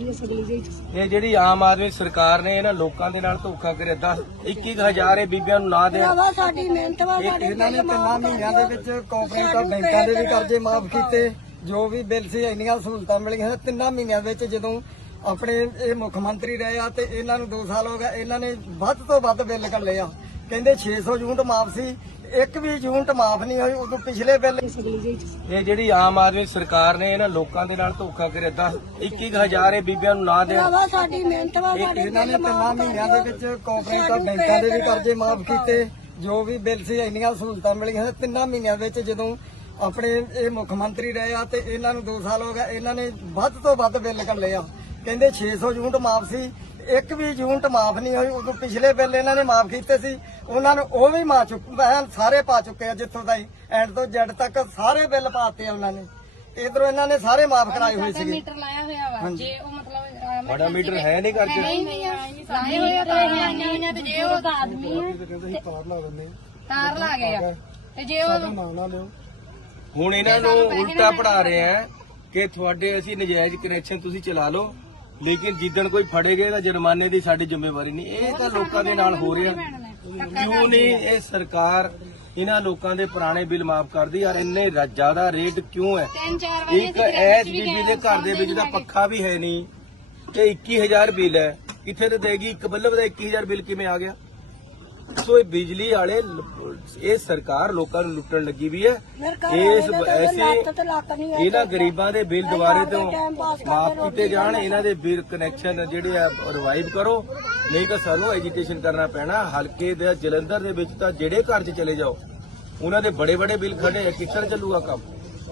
ਇਹ ਜਿਹੜੀ ਆਮ ਆਦਮੀ ਸਰਕਾਰ ਨੇ ਇਹਨਾਂ ਲੋਕਾਂ ਦੇ ਨਾਲ ਧੋਖਾ ਕਰਿਆ। 21 ਹਜ਼ਾਰ ਇਹ ਬੀਬੀਆਂ ਨੂੰ ਨਾ ਦੇਣ। ਭਰਾਵਾ ਸਾਡੀ ਮਿਹਨਤ ਵਾ, ਸਾਡੇ ਇਹਨਾਂ ਨੇ 3 ਮਹੀਨਿਆਂ ਦੇ ਵਿੱਚ ਕੋਆਪਰੇਟਿਵ ਬੈਂਕਾਂ ਦੇ ਵੀ ਕਰਜ਼ੇ ਮਾਫ ਕੀਤੇ, ਜੋ ਵੀ ਬਿੱਲ ਸੀ ਇੰਨੀਆਂ ਸਹੂਲਤਾਂ ਮਿਲੀਆਂ 3 ਮਹੀਨਿਆਂ ਵਿੱਚ। ਜਦੋਂ ਆਪਣੇ ਇਹ ਮੁੱਖ ਮੰਤਰੀ ਰਹੇ ਆ ਤੇ ਇਹਨਾਂ ਨੂੰ 2 ਸਾਲ ਹੋ ਗਏ, ਇਹਨਾਂ ਨੇ ਵੱਧ ਤੋਂ ਵੱਧ ਬਿੱਲ ਕੱਢੇ ਆ। ਕਹਿੰਦੇ 600 ਯੂਨਿਟ ਮਾਫ ਸੀ, ਇੱਕ ਵੀ ਯੂਨਿਟ ਮਾਫ ਨਹੀਂ ਹੋਈ। ਉਦੋਂ ਪਿਛਲੇ ਬਿੱਲ ਇਹ ਜਿਹੜੀ ਆਮ ਆਦਮੀ ਸਰਕਾਰ ਨੇ ਇਹਨਾਂ ਲੋਕਾਂ ਦੇ ਨਾਲ ਧੋਖਾ ਕਰਿਆ। 21 ਹਜ਼ਾਰ ਇਹ ਬੀਬੀਆਂ ਨੂੰ ਨਾ ਦੇਣ। ਭਰਾਵਾ ਸਾਡੀ ਮਿਹਨਤ ਵਾ, ਸਾਡੇ ਇਹਨਾਂ ਨੇ 3 ਮਹੀਨਿਆਂ ਦੇ ਵਿੱਚ ਕੋਆਪਰੇਟਿਵ ਬੈਂਕਾਂ ਦੇ ਵੀ ਕਰਜ਼ੇ ਮਾਫ ਕੀਤੇ, ਜੋ ਵੀ ਬਿੱਲ ਸੀ ਇੰਨੀਆਂ ਸਹੂਲਤਾਂ ਮਿਲੀਆਂ 3 ਮਹੀਨਿਆਂ ਵਿੱਚ। ਜਦੋਂ ਆਪਣੇ ਇਹ ਮੁੱਖ ਮੰਤਰੀ ਰਹੇ ਆ ਤੇ ਇਹਨਾਂ ਨੂੰ 2 ਸਾਲ ਹੋ ਗਏ, ਇਹਨਾਂ ਨੇ ਵੱਧ ਤੋਂ ਵੱਧ ਬਿੱਲ ਕੱਢੇ ਆ। ਕਹਿੰਦੇ 600 ਯੂਨਿਟ ਮਾਫ ਸੀ, ਇੱਕ ਵੀ ਯੂਨਿਟ ਮਾਫ ਨਹੀਂ ਹੋਈ। ਉਦੋਂ ਪਿਛਲੇ ਬਿੱਲ ਇਹਨਾਂ ਨੇ ਮਾਫ ਕੀਤੇ ਸੀ, ਉਹਨਾਂ ਨੂੰ ਉਹ ਵੀ ਮਾਫ ਸਾਰੇ ਪਾ ਚੁੱਕੇ ਆ। ਜਿੱਥੋਂ ਤਾਈ ਐਂਡ ਤੋਂ ਜੈਡ ਤੱਕ ਸਾਰੇ ਬਿੱਲ ਪਾਤੇ ਆ ਉਹਨਾਂ ਨੇ। ਇਧਰੋਂ ਇਹਨਾਂ ਨੇ ਸਾਰੇ ਮਾਫ ਕਰਾਏ ਹੋਏ ਸੀਗੇ। ਮੀਟਰ ਲਾਇਆ ਹੋਇਆ ਵਾ, ਜੇ ਉਹ ਮਤਲਬ ਬੜਾ ਮੀਟਰ ਹੈ ਨਹੀਂ ਘਰ 'ਚ। ਲਾਏ ਹੋਏ ਤਾਂ ਆਈਆਂ ਹੋਈਆਂ ਤੇ ਜੇ ਉਹ ਆਦਮੀ ਆ ਤਾਰ ਲਾ ਗਏ ਆ ਤੇ ਜੇ ਉਹ ਹੁਣ ਇਹਨਾਂ ਨੂੰ ਉਲਟਾ ਪੜਾ ਰਹੇ ਆ ਕਿ ਤੁਹਾਡੇ ਅਸੀਂ ਨਜਾਇਜ਼ ਕਨੈਕਸ਼ਨ ਤੁਸੀਂ ਚਲਾ ਲਓ, ਲੇਕਿਨ ਜਿੱਦਣ ਕੋਈ ਫੜੇ ਗਏ ਤਾਂ ਜੁਰਮਾਨੇ ਦੀ ਸਾਡੀ ਜ਼ਿੰਮੇਵਾਰੀ ਨਹੀਂ। ਇਹ ਤਾਂ ਲੋਕਾਂ ਦੇ ਨਾਲ ਹੋ ਰਿਹਾ। ਕਿਉਂ ਨਹੀਂ ਇਹ ਸਰਕਾਰ ਇਹਨਾਂ ਲੋਕਾਂ ਦੇ ਪੁਰਾਣੇ ਬਿੱਲ ਮਾਫ ਕਰਦੀ? ਯਾਰ ਇੰਨੇ ਜ਼ਿਆਦਾ ਰੇਟ ਕਿਉਂ ਹੈ? 3-4 ਵਾਰੀ ਇੱਕ ਐਸ ਬੀਬੀ ਦੇ ਘਰ ਦੇ ਵਿੱਚ ਤਾਂ ਪੱਖਾ ਵੀ ਹੈ ਨਹੀਂ ਤੇ 21,000 ਬਿੱਲ ਹੈ। ਕਿੱਥੇ ਤੇ ਦੇਗੀ? ਇੱਕ ਬੱਲਬ ਦਾ 21,000 ਬਿੱਲ ਕਿਵੇਂ ਆ ਗਿਆ? ਸੋ ਇਹ ਬਿਜਲੀ ਵਾਲੇ ਇਹ ਸਰਕਾਰ ਲੋਕਾਂ ਨੂੰ ਲੁੱਟਣ ਲੱਗੀ ਵੀ ਹੈ। ਇਸ ਐਸੇ ਇਹਨਾਂ ਗਰੀਬਾਂ ਦੇ ਬਿੱਲ ਦੁਬਾਰੇ ਤੋਂ ਮਾਫ ਕੀਤੇ ਜਾਣ, ਇਹਨਾਂ ਦੇ ਬਿੱਲ ਕਨੈਕਸ਼ਨ ਜਿਹੜੇ ਆ ਰਿਵਾਈਵ ਕਰੋ, ਨਹੀਂ ਤਾਂ ਸਾਨੂੰ ਐਜੀਟੇਸ਼ਨ ਕਰਨਾ ਪੈਣਾ। ਹਲਕੇ ਦੇ ਜਲੰਧਰ ਦੇ ਵਿੱਚ ਤਾਂ ਜਿਹੜੇ ਘਰ 'ਚ ਚਲੇ ਜਾਓ ਉਹਨਾਂ ਦੇ ਬੜੇ ਬੜੇ ਬਿੱਲ ਖੜੇ ਆ, ਕਿੱਥੇ ਚੱਲੂਗਾ ਕੰਮ?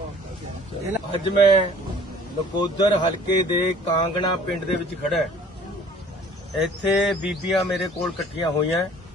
ਅੱਜ ਮੈਂ ਨਕੋਦਰ ਹਲਕੇ ਦੇ ਕਾਂਗਣਾ ਪਿੰਡ ਦੇ ਵਿੱਚ ਖੜਾ। ਇੱਥੇ ਬੀਬੀਆਂ ਮੇਰੇ ਕੋਲ ਇਕੱਠੀਆਂ ਹੋਈਆਂ